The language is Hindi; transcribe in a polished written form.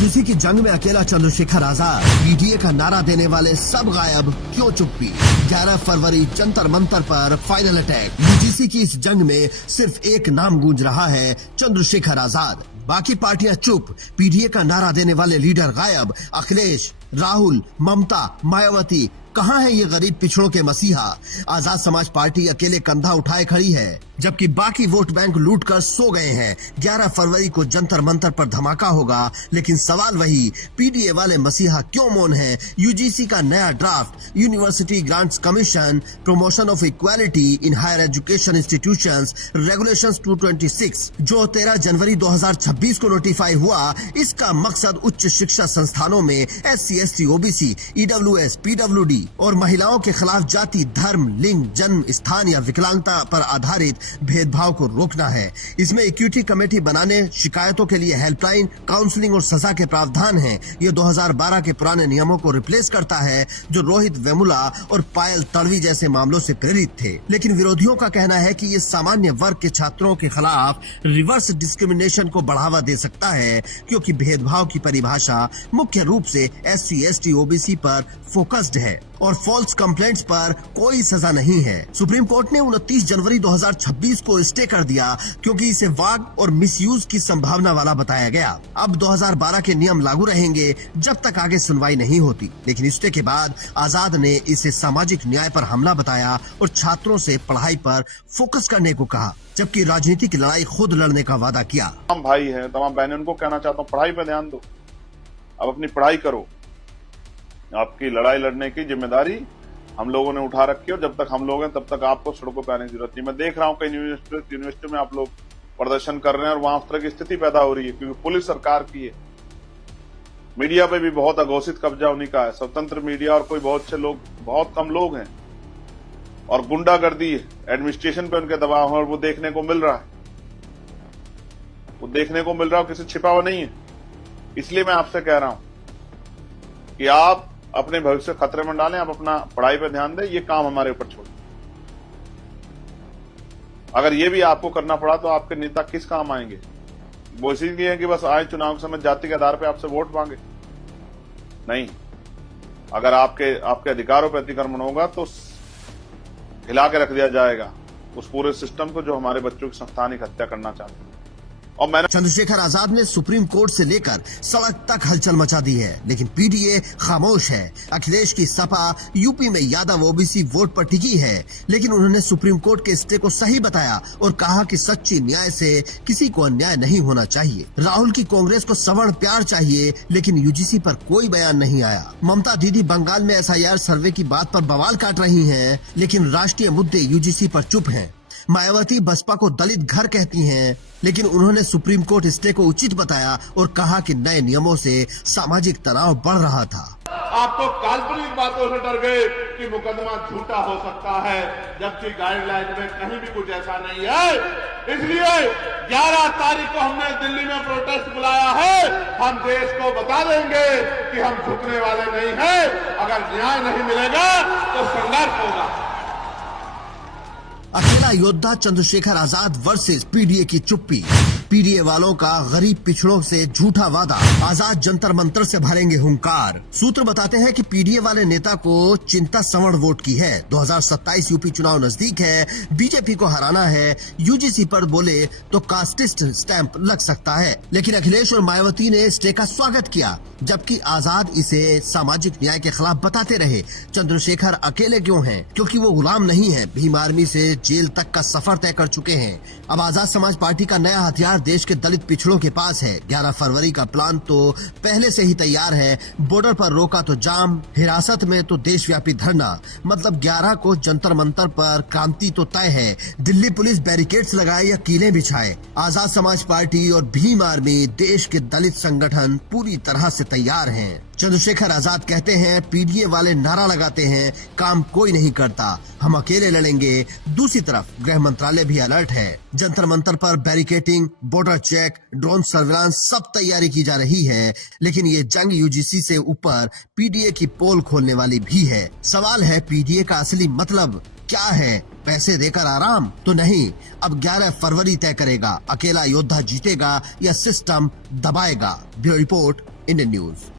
यूजीसी की जंग में अकेला चंद्रशेखर आजाद, पीडीए का नारा देने वाले सब गायब, क्यों चुप्पी? 11 फरवरी जंतर मंतर पर फाइनल अटैक। यूजीसी की इस जंग में सिर्फ एक नाम गूंज रहा है, चंद्रशेखर आजाद। बाकी पार्टियां चुप, पीडीए का नारा देने वाले लीडर गायब। अखिलेश, राहुल, ममता, मायावती, कहाँ है ये गरीब पिछड़ों के मसीहा? आजाद समाज पार्टी अकेले कंधा उठाए खड़ी है, जबकि बाकी वोट बैंक लूट कर सो गए हैं। 11 फरवरी को जंतर मंतर पर धमाका होगा, लेकिन सवाल वही, पीडीए वाले मसीहा क्यों मौन हैं? यूजीसी का नया draft, university grants commission, promotion of equality in higher education institutions regulations 226, जो 13 जनवरी 2026 को नोटिफाई हुआ। इसका मकसद उच्च शिक्षा संस्थानों में SC, ST, OBC, EWS, PWD और महिलाओं के खिलाफ जाति, धर्म, लिंग, जन्म स्थान या विकलांगता पर आधारित भेदभाव को रोकना है। इसमें इक्विटी कमेटी बनाने, शिकायतों के लिए हेल्पलाइन, काउंसलिंग और सजा के प्रावधान हैं। ये 2012 के पुराने नियमों को रिप्लेस करता है, जो रोहित वेमुला और पायल तड़वी जैसे मामलों से प्रेरित थे। लेकिन विरोधियों का कहना है कि ये सामान्य वर्ग के छात्रों के खिलाफ रिवर्स डिस्क्रिमिनेशन को बढ़ावा दे सकता है, क्योंकि भेदभाव की परिभाषा मुख्य रूप से SC, ST, OBC पर फोकस्ड है और फॉल्स कंप्लेंट्स पर कोई सजा नहीं है। सुप्रीम कोर्ट ने 29 जनवरी 2026 को स्टे कर दिया, क्योंकि इसे वाग और मिसयूज की संभावना वाला बताया गया। अब 2012 के नियम लागू रहेंगे जब तक आगे सुनवाई नहीं होती। लेकिन स्टे के बाद आजाद ने इसे सामाजिक न्याय पर हमला बताया और छात्रों से पढ़ाई पर फोकस करने को कहा, जबकि राजनीति की लड़ाई खुद लड़ने का वादा किया। तमाम भाई हैं, तमाम बहनें, उनको कहना चाहता हूँ, पढ़ाई पे ध्यान दो, अब अपनी पढ़ाई करो। आपकी लड़ाई लड़ने की जिम्मेदारी हम लोगों ने उठा रखी है और जब तक हम लोग हैं तब तक आपको सड़कों पे आने की जरूरत नहीं। मैं देख रहा हूँ कई यूनिवर्सिटी में आप लोग प्रदर्शन कर रहे हैं और वहां उस तरह की स्थिति पैदा हो रही है, क्योंकि पुलिस सरकार की है। मीडिया पे भी बहुत अघोषित कब्जा उन्हीं का है, स्वतंत्र मीडिया, और कोई बहुत से लोग, बहुत कम लोग हैं, और गुंडागर्दी है, एडमिनिस्ट्रेशन पे उनके दबाव है और वो देखने को मिल रहा है, वो देखने को मिल रहा है, किसी छिपा हुआ नहीं है। इसलिए मैं आपसे कह रहा हूं कि आप अपने भविष्य खतरे में डालें, आप अपना पढ़ाई पे ध्यान दें, ये काम हमारे ऊपर छोड़ें। अगर ये भी आपको करना पड़ा तो आपके नेता किस काम आएंगे? वो इसीलिए है कि बस आए चुनाव के समय जाति के आधार पे आपसे वोट मांगे? नहीं, अगर आपके अधिकारों पर अतिक्रमण होगा तो हिला के रख दिया जाएगा उस पूरे सिस्टम को जो हमारे बच्चों की संस्थानिक हत्या करना चाहते हैं। और मैंने चंद्रशेखर आजाद ने सुप्रीम कोर्ट से लेकर सड़क तक हलचल मचा दी है, लेकिन पीडीए खामोश है। अखिलेश की सपा यूपी में यादव OBC वोट पर टिकी है, लेकिन उन्होंने सुप्रीम कोर्ट के स्टे को सही बताया और कहा कि सच्ची न्याय से किसी को अन्याय नहीं होना चाहिए। राहुल की कांग्रेस को सवर्ण प्यार चाहिए, लेकिन यूजीसी पर कोई बयान नहीं आया। ममता दीदी बंगाल में SIR सर्वे की बात पर बवाल काट रही हैं, लेकिन राष्ट्रीय मुद्दे यूजीसी पर चुप हैं। मायावती बसपा को दलित घर कहती हैं, लेकिन उन्होंने सुप्रीम कोर्ट स्टे को उचित बताया और कहा कि नए नियमों से सामाजिक तनाव बढ़ रहा था। आप तो काल्पनिक बातों से डर गए कि मुकदमा झूठा हो सकता है, जबकि गाइडलाइन में कहीं भी कुछ ऐसा नहीं है। इसलिए 11 तारीख को हमने दिल्ली में प्रोटेस्ट बुलाया है। हम देश को बता देंगे कि हम झुकने वाले नहीं हैं। अगर न्याय नहीं मिलेगा तो संघर्ष होगा। अकेला योद्धा चंद्रशेखर आजाद वर्सेस पीडीए की चुप्पी। पीडीए वालों का गरीब पिछड़ों से झूठा वादा, आजाद जंतर मंतर से भरेंगे हुंकार। सूत्र बताते हैं कि पीडीए वाले नेता को चिंता सवर्ण वोट की है। 2027 यूपी चुनाव नजदीक है, बीजेपी को हराना है। यूजीसी पर बोले तो कास्टिस्ट स्टैंप लग सकता है, लेकिन अखिलेश और मायावती ने स्टे का स्वागत किया, जबकि आजाद इसे सामाजिक न्याय के खिलाफ बताते रहे। चंद्रशेखर अकेले क्यों हैं? क्योंकि वो गुलाम नहीं है, भीम आर्मी से जेल तक का सफर तय कर चुके हैं। अब आजाद समाज पार्टी का नया हथियार देश के दलित पिछड़ों के पास है। 11 फरवरी का प्लान तो पहले से ही तैयार है। बॉर्डर पर रोका तो जाम, हिरासत में तो देशव्यापी धरना। मतलब 11 को जंतर मंतर पर क्रांति तो तय है। दिल्ली पुलिस बैरिकेड्स लगाए या कीलें बिछाए, आजाद समाज पार्टी और भीम आर्मी, देश के दलित संगठन पूरी तरह से तैयार हैं। चंद्रशेखर आजाद कहते हैं, पीडीए वाले नारा लगाते हैं, काम कोई नहीं करता, हम अकेले लड़ेंगे। दूसरी तरफ गृह मंत्रालय भी अलर्ट है। जंतर मंतर पर barricading, border check, drone surveillance, सब तैयारी की जा रही है। लेकिन ये जंग यूजीसी से ऊपर पीडीए की पोल खोलने वाली भी है। सवाल है, पीडीए का असली मतलब क्या है? पैसे देकर आराम तो नहीं। अब 11 फरवरी तय करेगा, अकेला योद्धा जीतेगा या सिस्टम दबाएगा। Bureau report, Indian news.